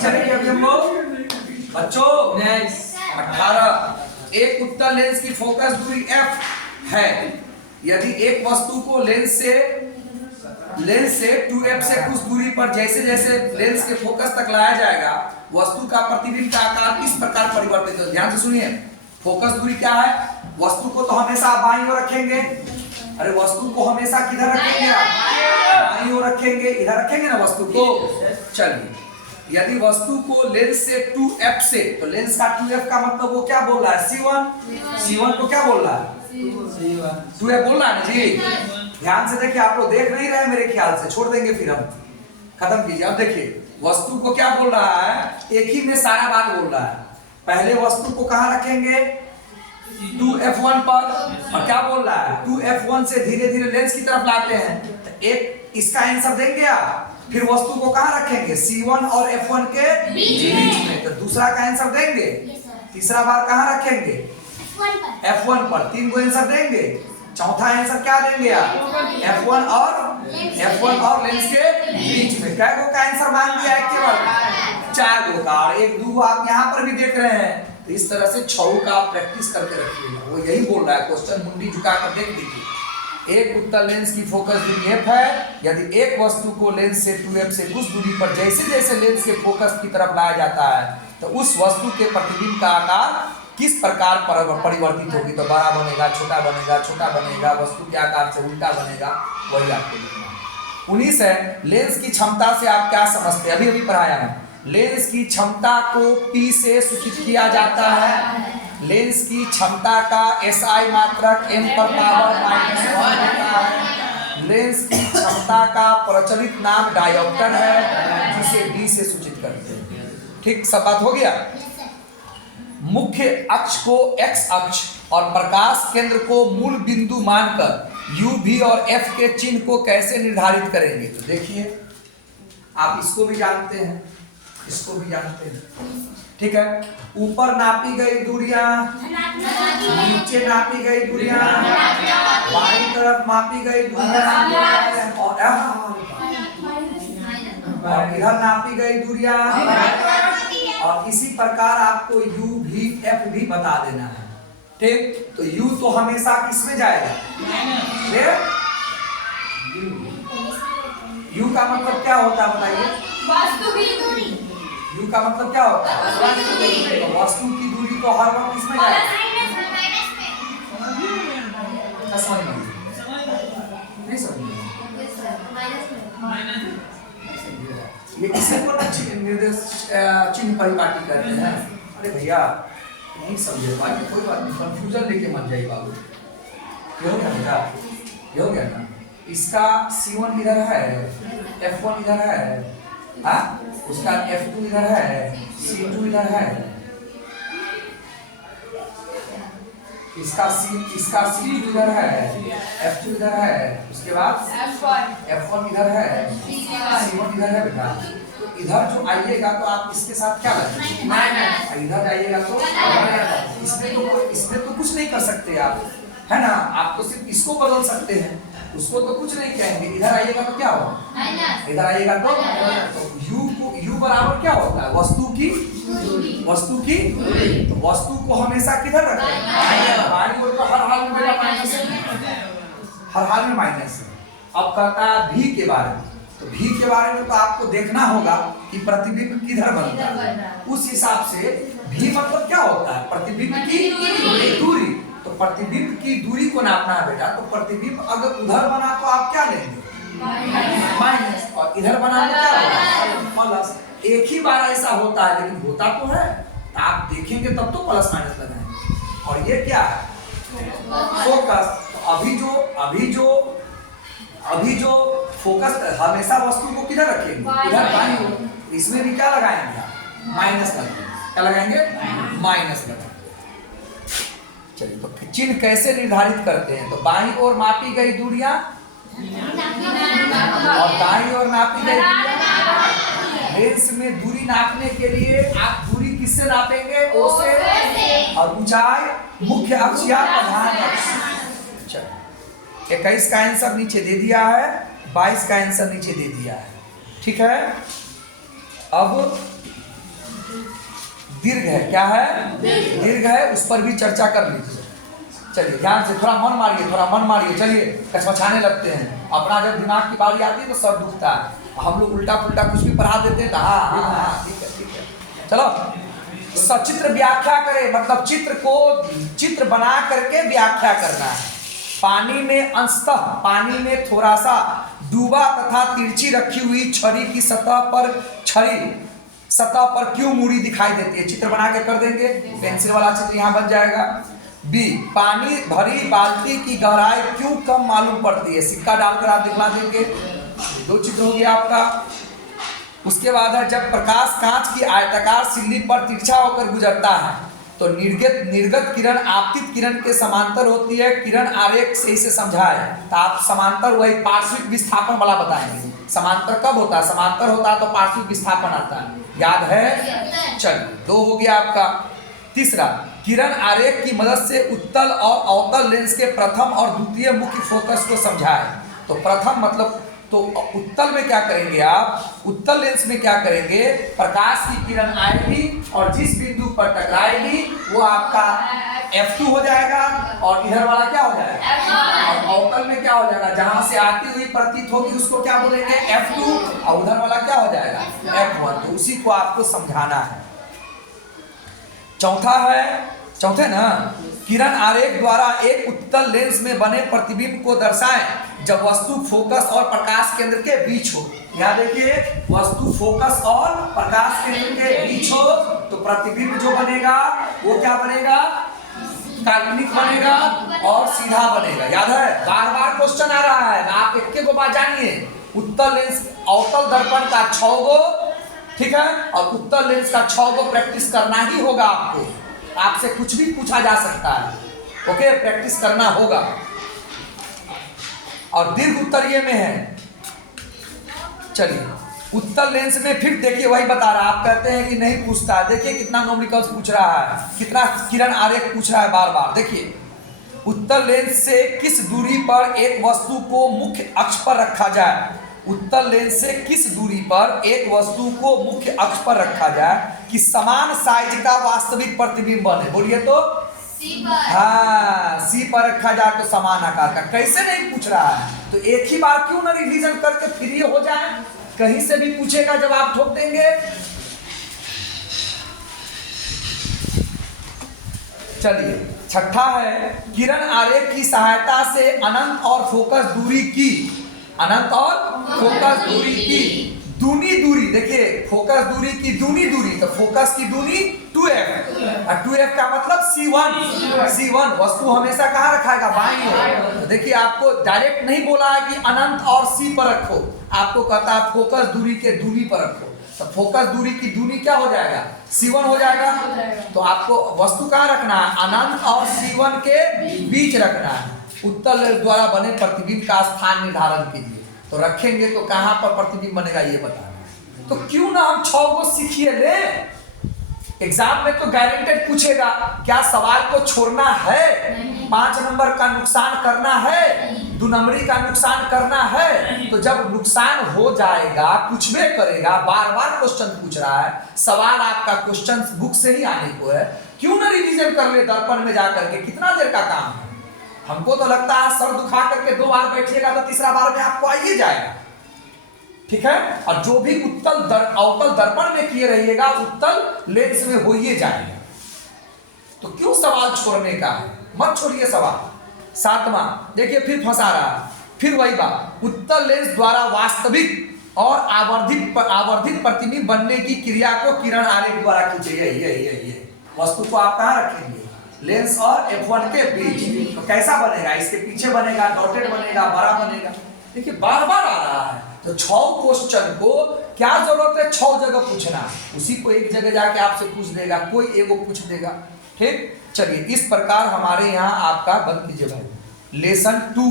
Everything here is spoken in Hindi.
चलेंगे अभी हम लोग बच्चों। 18 एक उत्तल लेंस की फोकस दूरी f है। यदि एक वस्तु को लेंस से 2f से कुछ दूरी पर जैसे जैसे लेंस के फोकस तक लाया जाएगा, वस्तु का प्रतिबिंब का आकार किस प्रकार परिवर्तित होगा। ध्यान से सुनिए, फोकस दूरी क्या है। वस्तु को तो हमेशा आप बाईं ओर रखेंगे। अरे वस्तु को हमेशा किधर रखेंगे आप? बाईं ओर रखेंगे, इधर रखेंगे ना वस्तु को। चलिए, यदि वस्तु को लेंस से 2f से, तो लेंस का 2f का मतलब वो क्या बोल रहा है? C1 को क्या बोल रहा है? 2f बोल रहा है ना जी। ध्यान से देखिए, आप लोग देख नहीं रहे मेरे ख्याल से, छोड़ देंगे फिर हम, खत्म कीजिए। अब देखिए वस्तु को क्या बोल रहा है, एक ही में सारा बात बोल रहा है। पहले वस्तु को कहां रखेंगे? 2f1 पर, और क्या बोल रहा है? 2f1 से धीरे धीरे लेंस की तरफ लाते हैं। तो एक इसका आंसर देंगे आप। फिर वस्तु को कहां रखेंगे? C1 और f1 के बीच में। तो दूसरा का आंसर देंगे। तीसरा बार कहां रखेंगे? f1 पर। 3 को आंसर देंगे। चौथा आंसर क्या देंगे आप? f1 और लेंस के बीच में। कै गो का आंसर मान दिया है? केवल 4 गो का। और 1 2 गो आप यहाँ पर भी देख रहे हैं। तो इस तरह से 6 का आप प्रैक्टिस करके रखिएगा। वो यही बोल रहा है, क्वेश्चन मुंडी झुकाकर देख लीजिए। एक उत्तल लेंस की फोकस दूरी f है। यदि एक वस्तु को लेंस से 2f से कुछ दूरी पर जैसे जैसे लेंस के फोकस की तरफ लाया जाता है, तो उस वस्तु के प्रतिबिंब का आकार किस प्रकार परिवर्तित होगी। तो बड़ा बनेगा, छोटा बनेगा, छोटा बनेगा, वस्तु के आकार से उल्टा बनेगा, वही आपको लिखना है। 19 है, लेंस की क्षमता से आप क्या समझते हैं? अभी अभी पढ़ाया है। लेंस की क्षमता को P से सूचित किया जाता है। लेंस की क्षमता का SI मात्रक n पर पावर -1 होता है। लेंस की क्षमता का प्रचलित नाम डायोप्टर है, जिसे D से सूचित करते हैं। ठीक, सब बात हो गया। मुख्य अक्ष को x अक्ष और प्रकाश केंद्र को मूल बिंदु मानकर u, v और f के चिन्ह को कैसे निर्धारित करेंगे। तो देखिए, आप इसको भी जानते हैं, इसको भी जानते हैं, ठीक है। ऊपर नापी गई दूरियां, नीचे नापी गई दूरियां, बाईं तरफ मापी गई दूरियां, और इधर नापी गई दूरियां, और इसी प्रकार आपको u, v, f भी बता देना है। ठीक, तो u तो हमेशा किसमें जाएगा? u का मतलब क्या होता है बताइए? वस्तु की दूरी। u का मतलब क्या होता है? तो वस्तु की दूरी तो हर वक्त किसमें जाएगा? ये किसे को निर्देश चिन्ह परिपाटी करते हैं। अरे भैया नहीं समझे, बाकी कोई बात नहीं, कंफ्यूजन लेके मत जाइए बाबू। ये हो गया बेटा, ये हो गया ना। इसका C1 इधर है, F1 इधर है, हाँ, उसका F2 इधर है, C2 इधर है, इसका C2 इधर है, F2 इधर है, उसके बाद F1 इधर है, C1 इधर है बेटा। इधर जो आइएगा तो आप इसके साथ क्या लगेंगे? माइनस। इधर आइएगा तो इसमें तो कुछ नहीं कर सकते आप, है ना। आप तो सिर्फ इसको बदल सकते हैं, उसको तो कुछ नहीं कहेंगे। इधर आइएगा तो क्या होगा? इधर आइएगा तो u बराबर क्या होता है? वस्तु की तो वस्तु को हमेशा किधर रखना है? बाईं ओर। तो हर हाल में बेटा माइनस है, हर हाल में माइनस है। अब कहता है v के बारे में। तो v के बारे में तो आपको देखना होगा कि प्रतिबिंब किधर बनता है। उस हिसाब से v मतलब क्या होता है? प्रतिबिंब की दूरी। तो प्रतिबिंब की दूरी को नापना है बेटा। तो प्रतिबिंब अगर उधर बना तो आप क्या लेंगे? माइनस। और इधर बना तो क्या होगा? प्लस। एक ही बार ऐसा होता है, लेकिन होता तो है। तो आप देखेंगे तब तो प्लस माइनस लगाएंगे। और ये क्या है? फोकस। तो अभी जो फोकस हमेशा वस्तु को किधर रखेंगे? इधर बाईं ओर। इसमें भी क्या लगाएंगे? माइनस लगाएंगे। क्या लगाएंगे? माइनस लगाएंगे। चलिए, तो चिन्ह कैसे निर्धारित करते हैं? तो बाईं ओर मापी गई दूरियां और दाईं ओर नापी गई दूरियां। लेंस में दूरी नापने के लिए आप दूरी किससे नापेंगे? O से। और ऊंचाई मुख्य अक्ष या प्रधान अक्ष। चलिए, 21 का आंसर नीचे दे दिया है, 22 का आंसर नीचे दे दिया है, ठीक है। अब दीर्घ है, क्या है? दीर्घ है, उस पर भी चर्चा कर लीजिए। चलिए ध्यान से थोड़ा मन मारिए, थोड़ा मन मारिए। चलिए कचमचाने लगते हैं, अपना जब दिमाग की बारी आती है तो सब दुखता है। हम लोग उल्टा पुल्टा कुछ भी पढ़ा देते हैं। हाँ ठीक है। चलो सचित्र व्याख्या करें, मतलब चित्र को चित्र बना करके व्याख्या करना है। पानी में अंशतः, पानी में थोड़ा सा डूबा तथा तिरछी रखी हुई छड़ी की सतह पर क्यों मुड़ी दिखाई देती है? चित्र बना के कर देंगे, पेंसिल वाला चित्र यहाँ बन जाएगा। बी, पानी भरी बाल्टी की गहराई क्यों कम मालूम पड़ती है? सिक्का डालकर आप दिखला देंगे। दो चित्र हो गया आपका। उसके बाद है जब प्रकाश कांच की आयताकार सिल्ली पर तिरछा होकर गुजरता है तो निर्गत किरण आपतित किरण के समांतर होती है। किरण आरेख से इसे समझाए तो आप समांतर वही पार्श्विक विस्थापन वाला बताएंगे। समांतर कब होता है? समांतर होता है तो पार्श्विक विस्थापन आता है, याद है? चलिए दो हो गया आपका। तीसरा, किरण आरेख की मदद से उत्तल और अवतल लेंस के प्रथम और द्वितीय मुख्य फोकस को समझाए। तो प्रथम मतलब तो उत्तल में क्या करेंगे आप? उत्तल लेंस में क्या करेंगे? प्रकाश की किरण आएगी और जिस बिंदु पर टकराएगी वो आपका F2 हो जाएगा और इधर वाला क्या हो जाएगा? और अवतल में क्या हो जाएगा? जहां से आती हुई प्रतीत होगी उसको क्या बोलेंगे? F2 और उधर वाला क्या हो जाएगा? F1। तो उसी को आपको समझाना है। चौथे ना, किरण आरेख द्वारा एक उत्तल लेंस में बने प्रतिबिंब को दर्शाएं जब वस्तु फोकस और प्रकाश केंद्र के बीच हो। यहाँ देखिए, वस्तु फोकस और प्रकाश केंद्र के बीच हो तो प्रतिबिंब जो बनेगा वो क्या बनेगा? काल्पनिक बनेगा और सीधा बनेगा। याद है? बार बार क्वेश्चन आ रहा है, आप एक को बात जानिए। उत्तल लेंस अवतल दर्पण का 6 गो, ठीक है, और उत्तल लेंस का 6 गो प्रैक्टिस करना ही होगा आपको। आपसे कुछ भी पूछा जा सकता है, ओके, प्रैक्टिस करना होगा। और दीर्घ उत्तरीय में है। चलिए उत्तल लेंस में फिर देखिए वही बता रहा है। आप कहते हैं कि नहीं पूछता है, देखिए कितना न्यूमेरिकल्स पूछ रहा है, कितना किरण आरेख पूछ रहा है बार बार। देखिए, उत्तल लेंस से किस दूरी पर एक वस्तु को मुख्य अक्ष पर रखा जाए? उत्तल लेंस से किस दूरी पर एक वस्तु को मुख्य अक्ष पर रखा जाए कि समान साइज का वास्तविक प्रतिबिंब बने? बोलिए तो। हाँ, सी पर रखा जाए तो समान आकार का। कैसे नहीं पूछ रहा है? तो एक ही बार क्यों ना रिवीजन करके फिर ये हो जाए। कहीं से भी पूछेगा जब आप ठोक देंगे। चलिए छठा है, किरण आरेख की सहायता से अनंत और फोकस दूरी की दूनी दूरी। देखिए, फोकस दूरी की दूनी दूरी, तो फोकस की दूरी 2f और 2f का मतलब C1। वस्तु हमेशा कहाँ रखाएगा? बाईं ओर। तो देखिए, आपको डायरेक्ट नहीं बोला है कि अनंत और C पर रखो, आपको कहता है फोकस दूरी के दूनी पर रखो। तो फोकस दूरी की दूनी क्या हो जाएगा? C1 हो जाएगा। तो आपको वस्तु कहाँ रखना है? अनंत और C1 के बीच रखना है। उत्तल लेंस द्वारा बने प्रतिबिंब का स्थान निर्धारण कीजिए। तो रखेंगे तो कहां पर प्रतिबिंब बनेगा ये बताना। तो क्यों ना हम 6 को सीखिए ले। एग्जाम में तो गारंटेड पूछेगा, क्या सवाल को छोड़ना है? 5 नंबर का नुकसान करना है, 2 नंबरी का नुकसान करना है। तो जब नुकसान हो जाएगा, कुछ भी करेगा, बार बार क्वेश्चन पूछ रहा है, सवाल आपका क्वेश्चन बुक से ही आने को है, क्यों ना रिवीजन कर ले दर्पण में जाकर के? कितना देर का काम है? हमको तो लगता है सर दुखा करके 2 बार बैठिएगा तो तीसरा बार में आपको आइए जाएगा, ठीक है। और जो भी अवतल दर्पण में किए रहिएगा, उत्तल लेंस में होइए जाएगा। तो क्यों सवाल छोड़ने का है? मत छोड़िए सवाल। 7वां देखिए, फिर फंसा रहा है, फिर वही बात। उत्तल लेंस द्वारा वास्तविक और आवर्धित प्रतिबिंब बनने की क्रिया को किरण आरेख द्वारा खींचे। ये वस्तु को आप कहाँ रखेंगे? लेंस और F1 के बीच। तो कैसा बनेगा? इसके पीछे बनेगा, डॉटेड बनेगा, बड़ा बनेगा। देखिए बार बार आ रहा है। तो 6 क्वेश्चन को क्या जरूरत है 6 जगह पूछना? उसी को एक जगह जाके आपसे पूछ देगा, कोई एगो पूछ देगा, ठीक। चलिए इस प्रकार हमारे यहाँ आपका बंद कीजिए भाई लेसन 2